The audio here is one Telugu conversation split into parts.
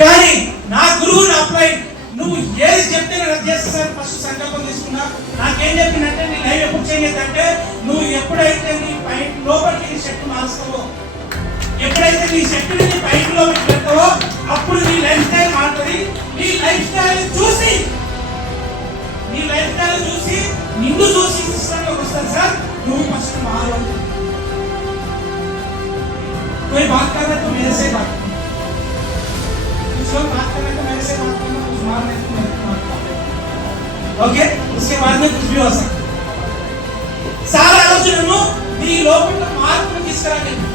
కానీ నా గురువు నా అప్లైన్ నువ్వు ఏది చెప్తే నేను చేస్తా సార్. ఫస్ట్ సంకల్పం తీసుకున్నా. నాకేం చెప్పిందంటే నీ లైవ్ ఎప్పుడు చేయలేదంటే నువ్వు ఎప్పుడైతే నీ పైన లోపలికి నీ శక్తి మార్చుతావో, ఎప్పుడైతే నీ శక్తిని నీ పైన లోపలికి పెడతావో అప్పుడు నీ లైఫ్ స్టైల్ మారుతుంది. నీ లైఫ్ స్టైల్ చూసి నిన్ను చూసి సిస్టంలోకి వస్తారు సార్. నువ్వు ఫస్ట్ మారు. कोई बात कर रहा है तो मेरे से बात करो, कुछ लोग बात कर रहे हैं तो मेरे से बात करना, कुछ मार रहे हैं तो मेरे से बात करो. ओके, उसके बाद में कुछ भी हो सकता है. सारा आलोचनను నీ లోపల మార్పును తీసుకురాగలవు.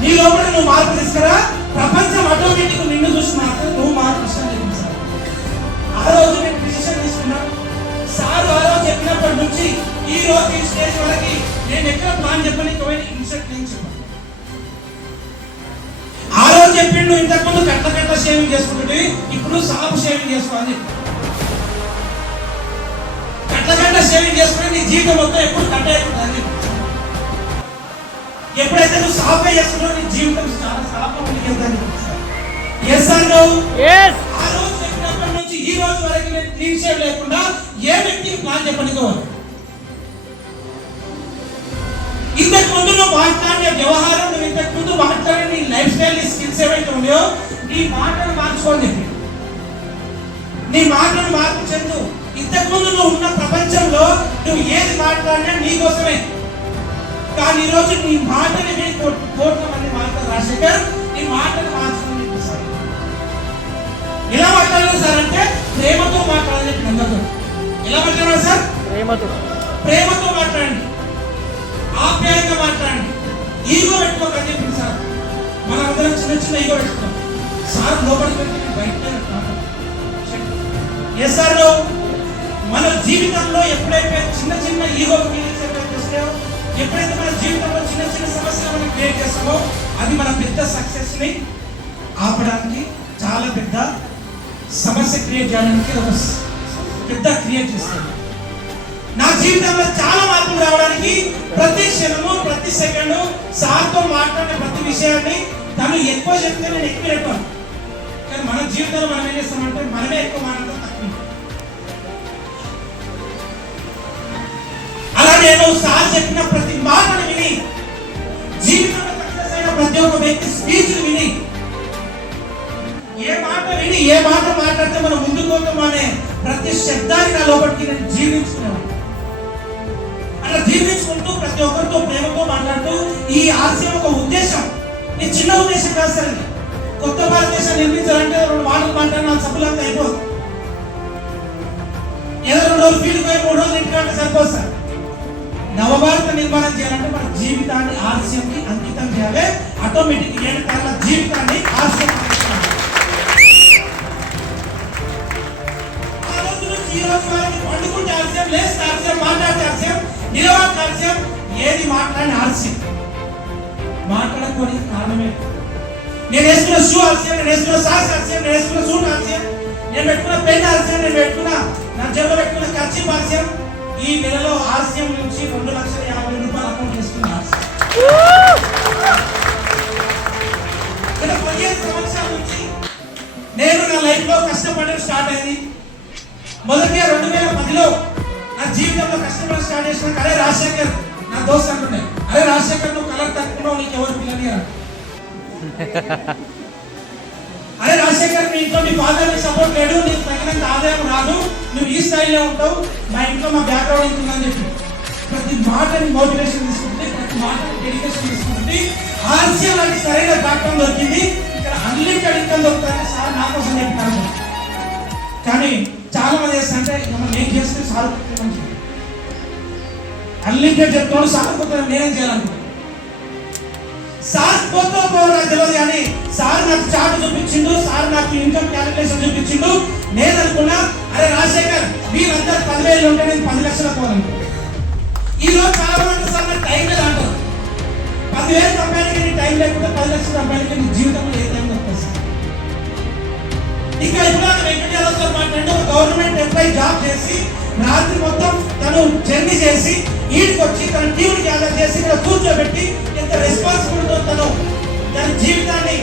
నీ లోపల నువ్వు మార్పు తీసుకురా, ప్రపంచం ఆటోమేటిక్ నిన్ను చూసి మాత్రం నువ్వు మార్పు తీసుకురాగలవు. ఆ రోజు నేను డిసిషన్ తీసుకున్నా. సార్ ఆ రోజు చెప్పినప్పటి నుంచి ఈ రోజు ఈ స్టేజ్ వరకు నేను ఎక్కడ ప్లాన్ చెప్పని ఇన్స్ట్రక్ట్ నేను చెప్పాను. ఆ రోజు చెప్పిండు ఇంతకుముందు కట్ట షేవింగ్ చేసుకుంటుంది, ఇప్పుడు సాపు షేవింగ్ చేసుకోవాలి. కట్ట షేవింగ్ చేసుకుంటే నీ జీవితం మొత్తం ఎప్పుడు కట్ట అయిపోతుంది. ఎప్పుడైతే నువ్వు సాఫే చేసుకుంటావు నీ జీవితం చాలా సాఫ్గా ఉంటుంది. Yes or no? ఎస్. ఆ రోజు చెప్పినప్పటి నుంచి ఈ రోజు వరకు నేను క్లీన్ షేవ్ లేకుండా ఏ వ్యక్తికి ప్లాన్ చెప్పనికోవాలి. ఇంతకు ముందు నువ్వు మాట్లాడే వ్యవహారం, నువ్వు ఇంతకు ముందు మాట్లాడే నీ లైఫ్ స్టైల్, నీ స్కిల్స్ ఏవైతే ఉన్నాయో నీ మాటలు మార్చుకోని చెప్పి నీ మాటలు మార్పు చెందు. ఇంతకు ముందు నువ్వు ఉన్న ప్రపంచంలో నువ్వు ఏది మాట్లాడినా నీ కోసమే. కానీ ఈరోజు నీ మాటని విని కోట్ల మంది మాట్లాడారు. రాజశేఖర్ నీ మాటలు మార్చుకుని సార్. ఎలా మాట్లాడాలి సార్ అంటే ప్రేమతో మాట్లాడాలి. అందరితో ఎలా మాట్లాడాలి సార్? ప్రేమతో మాట్లాడండి, ఆప్యాయంగా మాట్లాడండి. ఈగో పెట్టుకోకండి. చెప్పింది సార్. మన అందరం చిన్న ఈగో పెట్టుకుంటాం. సార్ లోపలికి పెట్టి బయట ఎస్ఆర్లో మన జీవితంలో ఎప్పుడైతే చిన్న ఈగో ఫీలింగ్స్ చేస్తామో, ఎప్పుడైతే మన జీవితంలో చిన్న సమస్యలు మనం క్రియేట్ చేస్తామో అది మన పెద్ద సక్సెస్ ని ఆపడానికి, చాలా పెద్ద సమస్య క్రియేట్ చేయడానికి ఒక పెద్ద క్రియేట్ చేస్తుంది. నా జీవితంలో చాలా మార్పులు రావడానికి ప్రతి క్షణము ప్రతి సెకండ్ సార్తో మాట్లాడే ప్రతి విషయాన్ని తను ఎక్కువ చెప్తే నేను ఎక్కువ చెప్పాను. కానీ మన జీవితంలో మనం ఏం చేస్తామంటే మనమే ఎక్కువ మాట్లాడతాం, తక్కువ. అలాగే నువ్వు సార్ చెప్పిన ప్రతి మాటను విని, జీవితంలో సక్సెస్ అయిన ప్రతి ఒక్క వ్యక్తి స్పీచ్ విని, ఏ మాట విని ఏ మాట మాట్లాడితే మనం ముందుకు పోతాం అనే ప్రతి శబ్దాన్ని నా లోపలికి నేను జీవించుకున్నాను. అలా జీవించుకుంటూ ప్రతి ఒక్కరితో ప్రేమతో మాట్లాడుతూ ఈ ఆశయం ఒక ఉద్దేశం. ఈ చిన్న ఉద్దేశం కాదు సార్. కొత్త భారతదేశం నిర్మించాలంటే 2 మాటలు మాట్లాడిన సభ్యులంతా అయిపోదు. ఏదో 2 రోజులు ఫీల్డ్ పోయి 3 రోజులు ఇంటికంటే సరిపోదు సార్. నవభారత నిర్మాణం చేయాలంటే మన జీవితాన్ని ఆశయంకి అంకితం చేయాలి. ఆటోమేటిక్ 7 తరాల జీవితాన్ని ఆశయం ఈ రోజు వరకు పండుకుంటే ఆలస్యం, లేస్తే ఆలస్యం, మాట్లాడితే ఆలస్యం, నిలబడితే ఆలస్యం, ఏది మాట్లాడిన ఆలస్యం. మాట్లాడకపోవడానికి కారణమే నేను వేసుకున్న షూ ఆలస్యం, నేను వేసుకున్న సాక్స్ ఆలస్యం, నేను వేసుకున్న సూట్ ఆలస్యం, నేను పెట్టుకున్న పెన్ ఆలస్యం, నేను పెట్టుకున్న నా జేబులో పెట్టుకున్న ఖర్చు ఆలస్యం. ఈ నెలలో ఆలస్యం నుంచి 2,50,000 రూపాయలు అకౌంట్ చేసుకున్న ఆలస్యం. 15 సంవత్సరాల నుంచి నేను నా లైఫ్ లో కష్టపడడం స్టార్ట్ అయింది. మొదటిగా 2010లో నా జీవితంలో కష్టపడి స్టార్ట్ చేసిన. అరే రాజశేఖర్, నా దోస్త్ అంటుండే, అరే రాజశేఖర్ నువ్వు కలర్ తక్కువ, నీకు ఎవరు పిల్లనియరా? అరే రాజశేఖర్ మీ ఇంట్లో మీ ఫాదర్ ని సపోర్ట్ లేడు, నీకు తగినంత ఆదాయం రాదు, నువ్వు ఈ స్థాయిలో ఉంటావు, మా ఇంట్లో మా బ్యాక్గ్రౌండ్ ఉంటుందని చెప్పి ప్రతి మాటని మోటివేషన్ తీసుకుంటుంది, ప్రతి మాటని డెడికేషన్ తీసుకుంటుంది. ఆలస్యం లాంటి సరైన బ్యాక్గ్రౌండ్ దొరికింది. ఇక్కడ అన్లిమిటెడ్ ఇన్కమ్ దొరుకుతాయని సార్ నా కోసం చెప్పినారు. కానీ చాలా మంది చేస్తుంటే నేను చేస్తే సార్ అన్లిమిటెడ్ చెప్తాడు, సార్ పోతే నేనేం చేయాలనుకుంటున్నాను. సార్ పోతే నాకు తెలియదు కానీ సార్ నాకు చార్ట్ చూపించిండు, సార్ నాకు ఇన్కమ్ క్యాలిక్యులేషన్ చూపించిండు. నేను అనుకున్నా అరే రాజశేఖర్ వీళ్ళందరూ 10,000 ఉంటే నేను 10 లక్షలు పోవాలనుకున్నాను. ఈ రోజు చాలా మంది సార్ నాకు టైం లేదు అంటారు. 10,000 సంపాదించి నీ టైం లేకపోతే 10 లక్షలు సంపాదించి నీ జీవితంలో ఏ టైం వస్తుంది సార్. ఇంకా ఇప్పుడు వెంకటేశ్వర మాట్లాడి ఒక గవర్నమెంట్ ఎంప్లాయీ జాబ్ చేసి రాత్రి మొత్తం తను జర్నీ చేసి ఈడికి వచ్చి తన టీంని గ్యాదర్ చేసి ఇక్కడ కూర్చోబెట్టి ఎంత రెస్పాన్సిబిలిటీతో తన జీవితాన్ని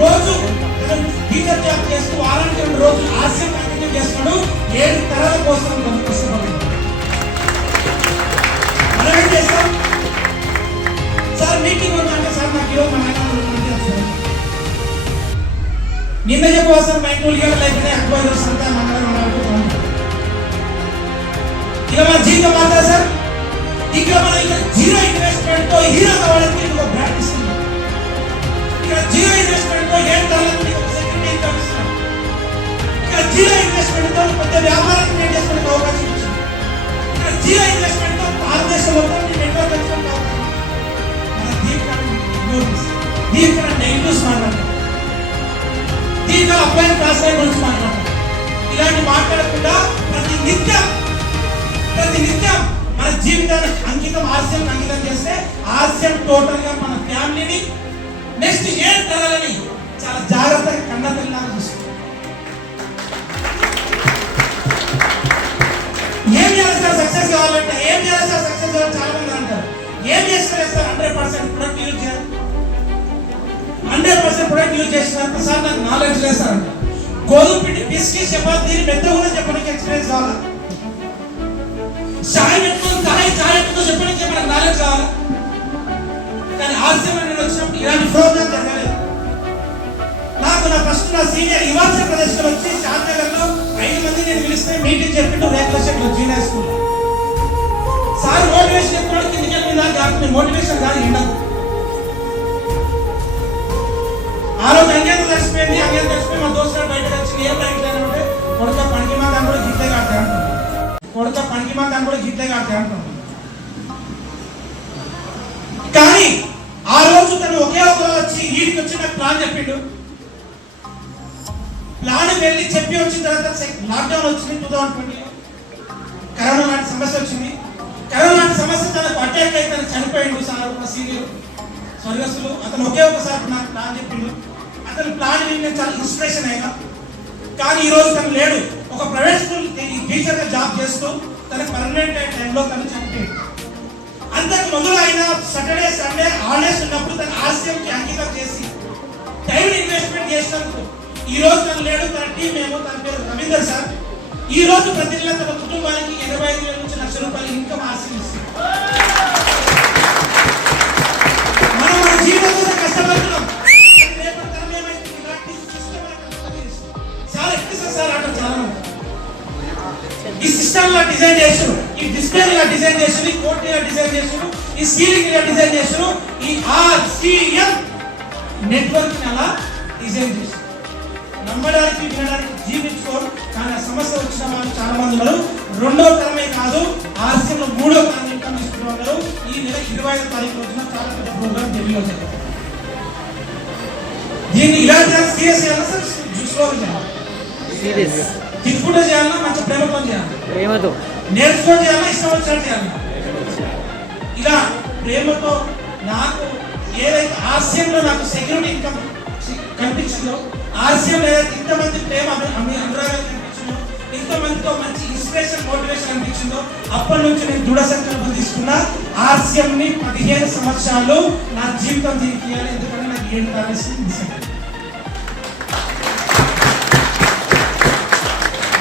రోజు తను టీచర్ జాబ్ చేస్తూ వారానికి 2 రోజులు ఆర్సీఎం కంటిన్యూ చేస్తున్నాడు. 7 తరాల కోసం కష్టపడ్డాడు. మనం ఏం చేస్తాం సార్? మీటింగ్ ఉందంటే సార్ నాకు ఈరోజు మా నాయన నిన్న చెప్పవా సార్ మా ఇంట్లో అయిపోయినాయి అక్బర్ సంతా మంగళవారం ఇలా మన జీవితం మాత్రం సార్. ఇక్కడ మనం ఇక్కడ 0 ఇన్వెస్ట్మెంట్ తో హీరో కావాలని ఒక బ్రాండ్ ఇస్తుంది. ఇక్కడ 0 ఇన్వెస్ట్మెంట్ తో 7 తరాలకు ఒక సెక్యూరిటీ ఇన్కమ్ ఇస్తున్నాం. ఇక్కడ 0 ఇన్వెస్ట్మెంట్ తో పెద్ద వ్యాపారం క్రియేట్ చేసుకునే అవకాశం ఇచ్చింది. ఇక్కడ 0 ఇన్వెస్ట్మెంట్ తో భారతదేశం మొత్తం నెట్వర్క్ పెంచుకునే అవకాశం. మన దీనికన్నా నెగిటివ్స్ మాట్లాడతాం, దీంట్లో అబ్బాయి క్లాస్ గురించి మాట్లాడతాం. ఇలాంటి మాట్లాడకుండా ప్రతి నిత్యం మన జీవితాన్ని ఆర్సీఎం అంకితం చేస్తే ఆర్సీఎం టోటల్ గా మన ఫ్యామిలీని నెక్స్ట్ 7 తరాలని చాలా జాగ్రత్తగా కన్నతల్లాగా చూస్తుంది. ఏం చేయాలి సార్ సక్సెస్ కావాలంటే? ఏం చేయాలి సార్ సక్సెస్ కావాలి? చాలా మంది అంటారు. ఏం చేస్తారు సార్? 100% ప్రొడక్ట్ యూజ్ చేయాలి. 100% ప్రొడక్ట్ యూజ్ చేసిన సార్ నాకు నాలెడ్జ్ లేదు సార్ అంటారు. గోధుమ పిండి పిసికి చపాతీ మెత్తగా కూడా చెప్పడానికి ఎక్స్పీరియన్స్ కావాలా? చాయ్ పెట్టుకొని చాయ్ పెట్టుకో చెప్పడానికి మనకు నాలెడ్జ్ కావాలా? కానీ ఆర్సీఎం నేను వచ్చినప్పుడు ఇలాంటి ప్రోగ్రామ్ జరగలేదు. నాకు నా సీనియర్ హిమాచల్ ప్రదేశ్ లో వచ్చి శాంతినగర్ లో 5 మంది నేను పిలిస్తే మీటింగ్ చెప్పింటూ రేకుల షెడ్లో జూనియర్ స్కూల్ సార్ మోటివేషన్ ఎప్పుడు కిందికి వెళ్ళిందా కాకుండా మోటివేషన్ కాదు ఉండదు. ఆ రోజు అంగేంద్ర దర్శిపోయింది. మా దోస్తులు బయటకు వచ్చి ఏం బయటంటే కొడత పనికి మా దాని కూడా గిట్టే కాడతాయి అంటున్నాను. కానీ ఆ రోజు తను ఒకే ఒక వచ్చి ఈడికి వచ్చి నాకు ప్లాన్ చెప్పిండు. ప్లాన్ వెళ్ళి చెప్పి వచ్చిన తర్వాత లాక్డౌన్ వచ్చింది. 2020 కరోనా లాంటి సమస్య వచ్చింది. కరోనా లాంటి సమస్య తనకు అటాక్ అయి తను చనిపోయిండు. సార్ ఒక సీనియర్ స్వర్గస్థులు అతను ఒకే ఒకసారి నాకు ప్లాన్ చెప్పిండు. అతను ప్లాన్ నేను చాలా ఇన్స్పిరేషన్ అయినా. కానీ ఈ రోజు తను లేడు. ఒక ప్రైవేట్ స్కూల్ టీచర్ గా జాబ్ చేస్తూ తన పర్మనెంట్ టైంలో తను చనిపోయాడు. అంతకు మొదలు అయినా సాటర్డే సండే హాలిడేస్ ఉన్నప్పుడు తన ఆర్సీఎం కి అంకితం చేసి టైం ఇన్వెస్ట్మెంట్ చేసినందుకు ఈ రోజు తను లేడు. తన టీం ఏమో తన పేరు రవీందర్ సార్. ఈ రోజు ప్రతి నెల తన కుటుంబానికి 85,000 నుంచి 1,00,000 రూపాయలు ఇన్కమ్ ఆర్సీఎం ఇస్తుంది. మనం మన జీవితం కోసం కష్టపడుతున్నాం. ఈ సిస్టమ్ లా డిజైన్ చేస్తారు, ఈ డిస్ప్లే లా డిజైన్ చేస్తారు, ఈ కోట్ లా డిజైన్ చేస్తారు, ఈ సీలింగ్ లా డిజైన్ చేస్తారు, ఈ ఆర్సీఎం నెట్వర్క్ ని అలా డిజైన్ చేస్తారు. నమ్మడానికి వినడానికి జీవించుకోరు. కానీ ఆ సమస్య వచ్చిన వాళ్ళు చాలా మంది ఉన్నారు. 2వ తరమే కాదు ఆర్సీఎం లో 3వ తరం ఇన్కమ్ తీసుకున్న వాళ్ళు ఈ నెల 25వ తారీఖు రోజున చాలా పెద్ద ప్రోగ్రామ్ ఢిల్లీలో జరిగింది. దీన్ని ఇలాంటి సీరియస్ చేయాలి సార్, చూసుకో సీరియస్ తిప్పుకుంటూ చేయాలన్నా మంచి ప్రేమతో చేయాలి, ప్రేమతో నేర్చుకొని చేయాలన్నా ఇష్టం వచ్చినట్టు చేయాలి. ఇలా ప్రేమతో నాకు ఏదైతే ఆర్సీఎంలో నాకు సెక్యూరిటీ ఇన్కమ్ కనిపించిందో, ఆర్సీఎంలో ఏదైతే ఇంతమంది ప్రేమ అనురాగాలు కనిపించిందో, ఇంతమందితో మంచి ఇన్స్పిరేషన్ మోటివేషన్ అనిపించిందో, అప్పటి నుంచి నేను దృఢ సంకల్పం తీసుకున్నా ఆర్సీఎం ని 15 సంవత్సరాలు నా జీవితం దీనికి ఇవ్వాలి. ఎందుకంటే నాకు 7 తరాలు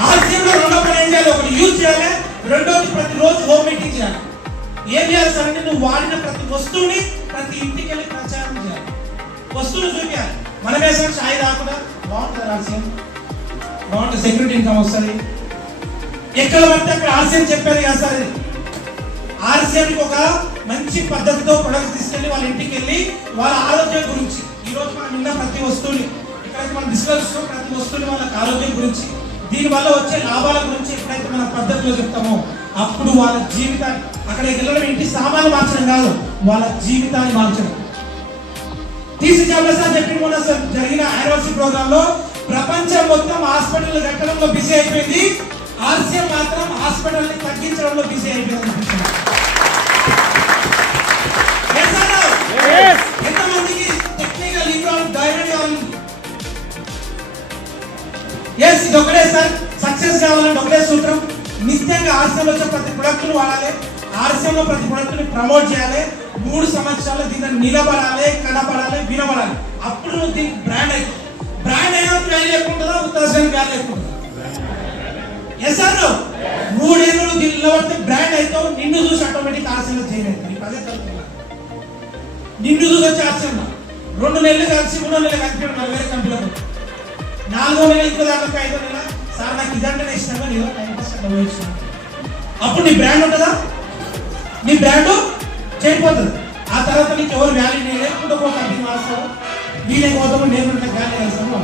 ఆర్సీఎంలో 2వ పని ఏం చేయాలి? ఒకటి యూజ్ చేయాలి, 2వది ప్రతిరోజు హోమ్ మీటింగ్ చేయాలి. ఏం చేయాలి సార్ అంటే నువ్వు వాడిన ప్రతి వస్తువుని ప్రతి ఇంటికి వెళ్ళి ప్రచారం చేయాలి, వస్తువులు చూపించాలి. మనమే సార్ ఛాయ్ రాకుండా బాగుంటుంది ఆర్సీఎం, బాగుంటుంది సెక్యూరిటీ ఇన్కమ్ వస్తుంది. ఎక్కడ పడితే అక్కడ ఆర్సీఎం చెప్పేది కదా సార్. ఆర్సీఎంకి ఒక మంచి పద్ధతితో ప్రొడక్ట్స్ తీసుకెళ్ళి వాళ్ళ ఇంటికి వెళ్ళి వాళ్ళ ఆరోగ్యం గురించి ఈరోజు మనం విన్న ప్రతి వస్తువుని ఎక్కడైతే మనం డిస్కస్ ప్రతి వస్తువుని వాళ్ళకి ఆరోగ్యం గురించి దీనివల్ల వచ్చే లాభాల గురించి ఎప్పుడైతే మన పద్ధతిలో చెప్తామో అప్పుడు వాళ్ళ జీవితాన్ని అక్కడికి వెళ్ళడం ఇంటి సామాన్లు మార్చడం కాదు, వాళ్ళ జీవితాన్ని మార్చడం. టీసీ సార్ చెప్పిన మొన్న జరిగిన యానివర్సరీ ప్రోగ్రామ్ లో ప్రపంచం మొత్తం హాస్పిటల్ కట్టడంలో బిజీ అయిపోయింది, ఆర్సీఎం మాత్రం హాస్పిటల్ ని తగ్గించడంలో బిజీ అయిపోయింది. ఎంతమందికి టెక్నికల్ ఇది ఒకటే సార్. సక్సెస్ కావాలంటే ఒకటే సూత్రం, నిత్యంగా ఆర్సీఎం వచ్చే ప్రతి ప్రొడక్ట్ ను వాడాలి, ఆర్సీఎం లో ప్రతి ప్రొడక్ట్ ని ప్రమోట్ చేయాలి. 3 సంవత్సరాలు దీన్ని నిలబడాలి, కనబడాలి, వినబడాలి. అప్పుడు నువ్వు దీనికి బ్రాండ్ అవుతుంది. బ్రాండ్ అయినా పరస్పరం గాలి ఎక్కువ. ఎస్ సార్, 3 ఏళ్ళు నిలబడితే బ్రాండ్ అవుతావు. నిన్ను చూసి ఆటోమేటిక్ ఆర్సీలో చేయలేదు. అదే చదువుతున్నా. నిన్ను చూసి వచ్చి ఆర్సీలో 2 నెలలు కలిసి 3 నెలలు కలిపి వేరే కంపెనీలో 4వ నెల ఇంకో దాకా 5వ నెల సార్ నాకు ఇదంటే ఇష్టంగా నేను అప్పుడు నీ బ్రాండ్ ఉంటుందా? నీ బ్రాండ్ చేయకపోతుంది. ఆ తర్వాత నీకు ఎవరు వ్యాల్యూ లేకుండా ఒక కంపెనీ మారుతారు. వీళ్ళే పోతాము, నేను వ్యాల్యూ వేస్తాము.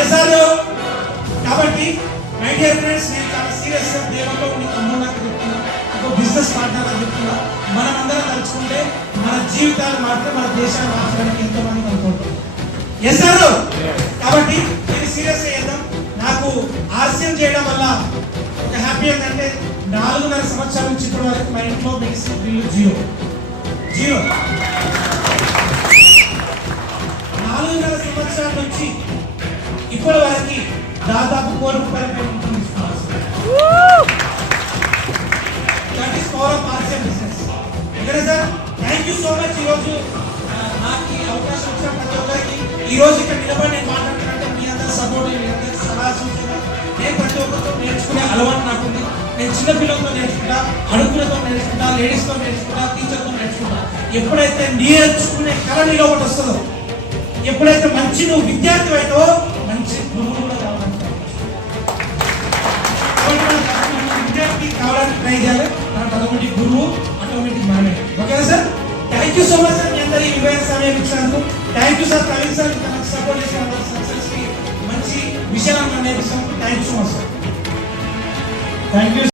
ఎస్ సార్, కాబట్టి మై డియర్ ఫ్రెండ్స్, నేను చాలా సీరియస్ దేవుల్లో ఉండి తమ్ముళ్ళకి చెప్తున్నా, ఒక బిజినెస్ పార్ట్నర్ అని చెప్తున్నా. మనం అందరం తలుచుకుంటే మన జీవితాలు మారితే మన దేశాన్ని మార్చడానికి ఎంతో మంది అనుకుంటాం. ఎస్ సార్, కాబట్టి నేను సీరియస్ చేద్దాం. నాకు ఆర్సీఎం చేయడం వల్ల ఒక హ్యాపీ ఏంటంటే 4.5 సంవత్సరాల నుంచి ఇప్పటి వరకు మా ఇంట్లో మెడిసిన్ బిల్లు జీరో. 4.5 సంవత్సరాల నుంచి ఇప్పటి వరకు దాదాపు ₹1 కోటి ఉంటుంది. That is power of RCM business. Okay sir, thank you so much. ఈరోజు నాకు ఈ అవకాశం వచ్చిన ప్రతి ఒక్కరికి ఈరోజు ఇక్కడ నిలబడి నేను మాట్లాడుతున్నట్టే మీ అందరి సపోర్ట్, మీ అందరి సలహా సూచన. నేను ప్రతి ఒక్కరితో నేర్చుకునే అలవాటు నాకుంది. నేను చిన్న పిల్లలతో నేర్చుకుంటా, అడుగులతో నేర్చుకుంటా, లేడీస్తో నేర్చుకుంటా, టీచర్తో నేర్చుకుంటా. ఎప్పుడైతే నేర్చుకునే కళ నీలో ఒకటి వస్తుందో, ఎప్పుడైతే మంచి నువ్వు విద్యార్థి అవుతావో మంచి గురువులు కూడా కావాలంటావు. విద్యార్థి కావాలని ట్రై చేయాలి. నాకు ఆటోమేటిక్ గురువు ఆటోమేటిక్ మనమే. ఓకేనా sir? Thank you so much sir. మీ అందరి విలువైన సమయం ఇచ్చినందుకు thank you sir. Praveen sir నాకు సపోర్ట్ చేసిన సక్సెస్కి మంచి విషయాలను నేర్పిస్తాను. Thank you so much sir. Thank you.